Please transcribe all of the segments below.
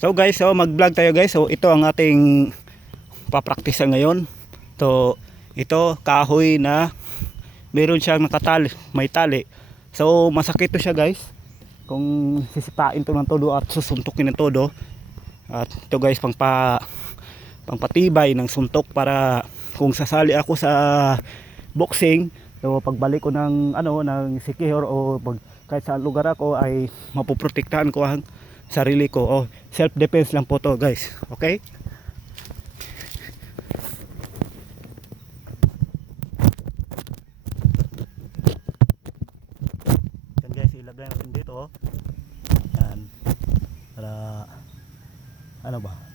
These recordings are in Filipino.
So guys, so mag-vlog tayo guys. So ito ang ating papraktisa ngayon. So ito kahoy na meron siyang nakatali, may tali. So masakit to siya guys. Kung sisipain to ng todo at susuntukin ng todo. At ito guys pangpatibay ng suntok para kung sasali ako sa boxing, so pagbalik ko ng ng sikihor o kahit sa lugar ako ay mapoprotektahan ko ang sarili ko. Oh, self defense lang po to guys. Okay? Yan guys, ilagay natin dito. Yan. Para ano ba?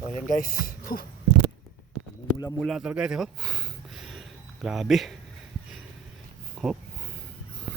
So ayan guys, mula-mula talaga ito. Grabe.